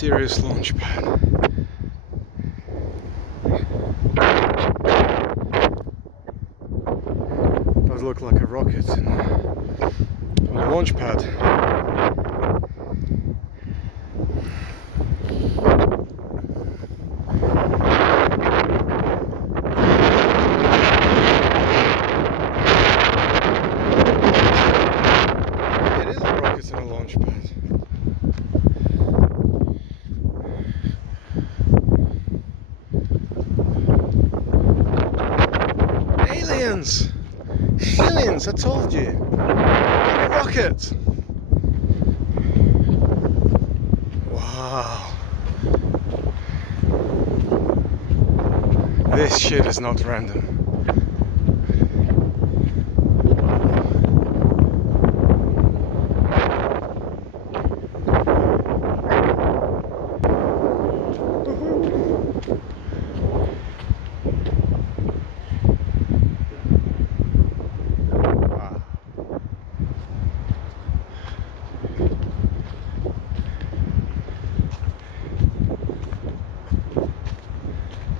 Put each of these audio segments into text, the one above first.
mysterious launch pad. Does look like a rocket on a launch pad. It is a rocket on a launch pad. Aliens! Aliens, I told you! A rocket! Wow! This shit is not random.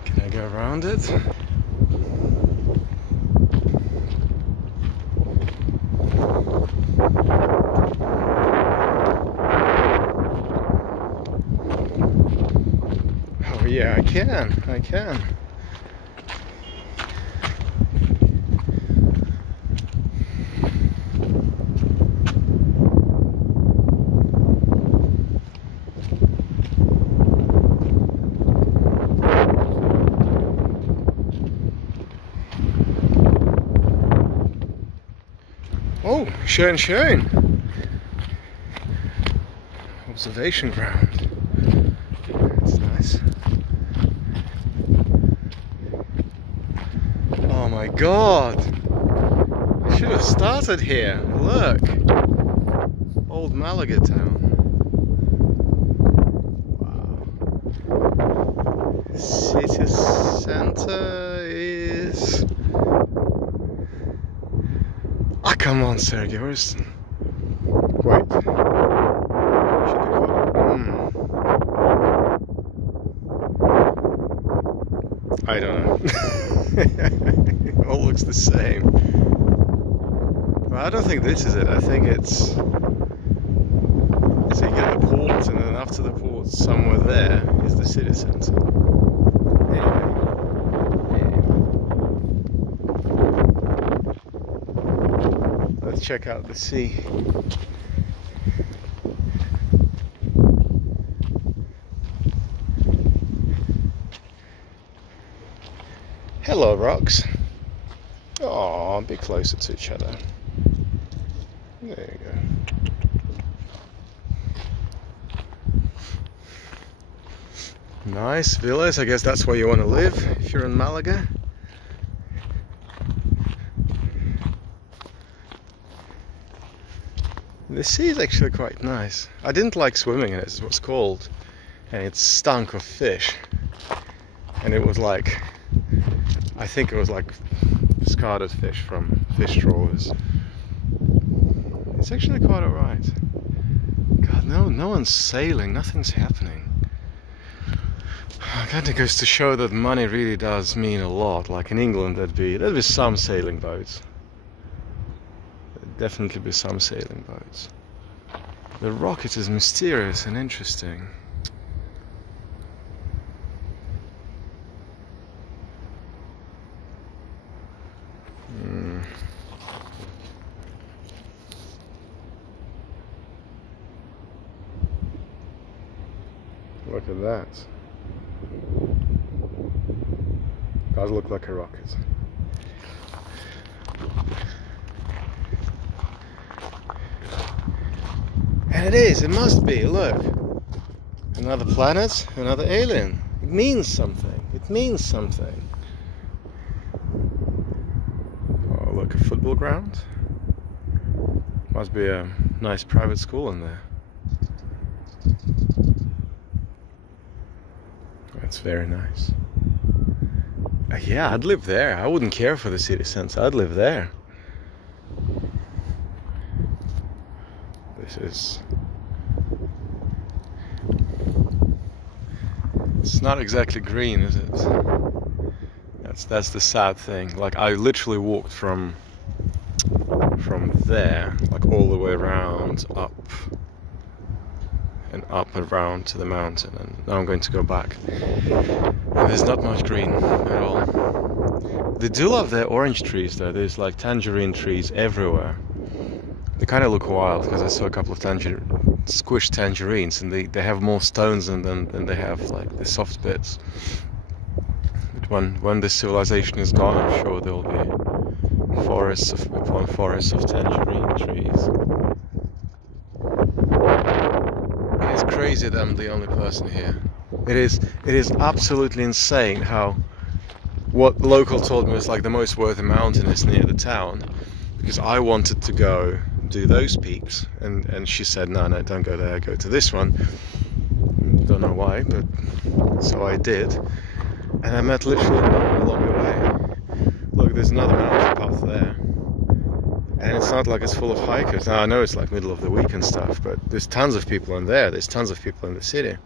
Can I go around it? Oh yeah, I can. Oh, schön. Observation ground. That's nice. Oh my god! I should have started here. Look! Old Malaga town. Wow. City center is... Ah, come on, Sergey, where's... Wait. Should be called... I don't know. It all looks the same. Well, I don't think this is it. I think it's... So you get the port, and then after the port, somewhere there is the city centre. Anyway. Let's check out the sea. Hello, rocks. Oh, a bit closer to each other. There you go. Nice villas. I guess that's where you want to live if you're in Malaga. The sea is actually quite nice. I didn't like swimming in it, it's what's called, and it stunk of fish. And it was like, I think it was like discarded fish from fish trawlers. It's actually quite alright. God, no one's sailing, nothing's happening. It kind of goes to show that money really does mean a lot. Like in England, there'd be some sailing boats. Definitely be some sailing boats. The rocket is mysterious and interesting. Look at that. Does look like a rocket. And it is, it must be, look. Another planet, another alien. It means something, it means something. Oh, look, a football ground. Must be a nice private school in there. That's very nice. Yeah, I'd live there. I wouldn't care for the city centre, I'd live there. This is It's not exactly green, is it? That's the sad thing. Like, I literally walked from there, like all the way around, up and around to the mountain, and now I'm going to go back. And there's not much green at all. They do love their orange trees though. There's like tangerine trees everywhere. They kind of look wild because I saw a couple of squished tangerines, and they have more stones than they have like the soft bits. But when this civilization is gone, I'm sure there'll be forests upon forests of tangerine trees. It's crazy that I'm the only person here. It is absolutely insane how what the local told me was like the most worthy mountain is near the town, because I wanted to go do those peaks, and she said no, don't go there, go to this one. Don't know why, but so I did, and I met literally no one along the way. Look, there's another mountain path there, and it's not like it's full of hikers. Now I know it's like middle of the week and stuff, but there's tons of people in there. There's tons of people in the city.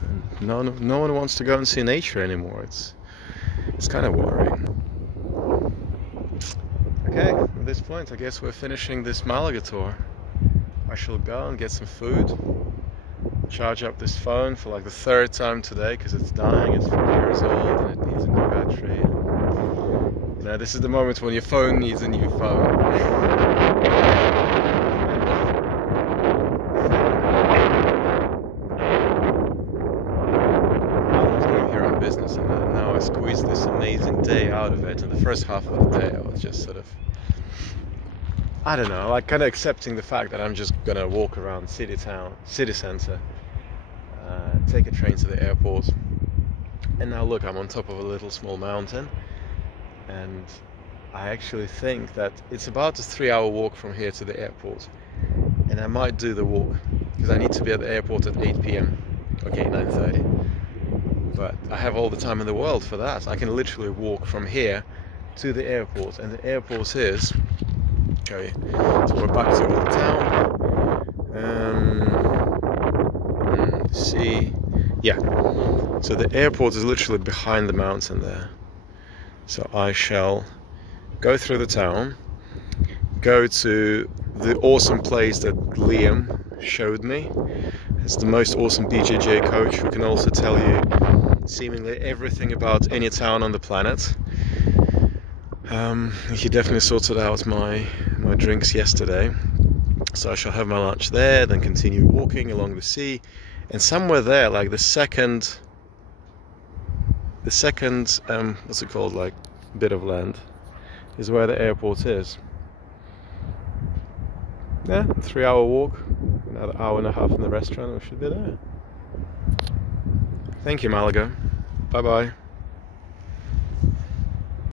And no one wants to go and see nature anymore. It's kind of worrying. Okay, at this point I guess we're finishing this Malaga tour. I shall go and get some food, charge up this phone for like the third time today because it's dying. It's 4 years old and it needs a new battery. You know, this is the moment when your phone needs a new phone. Business, and now I squeezed this amazing day out of it, and the first half of the day I was just sort of, I don't know, like kind of accepting the fact that I'm just gonna walk around city centre, take a train to the airport, and now look, I'm on top of a little small mountain, and I actually think that it's about a 3-hour walk from here to the airport, and I might do the walk because I need to be at the airport at 8 p.m. Okay, 9:30. But I have all the time in the world for that. I can literally walk from here to the airport, and the airport is, okay, so we're back to Old Town. See, yeah, so the airport is literally behind the mountain there. So I shall go through the town, go to the awesome place that Liam showed me. It's the most awesome BJJ coach who can also tell you seemingly everything about any town on the planet. He definitely sorted out my drinks yesterday, so I shall have my lunch there, then continue walking along the sea, and somewhere there, like the second what's it called, like bit of land, is where the airport is. Yeah, 3-hour walk, another hour and a half in the restaurant, we should be there. Thank you, Malaga. Bye bye.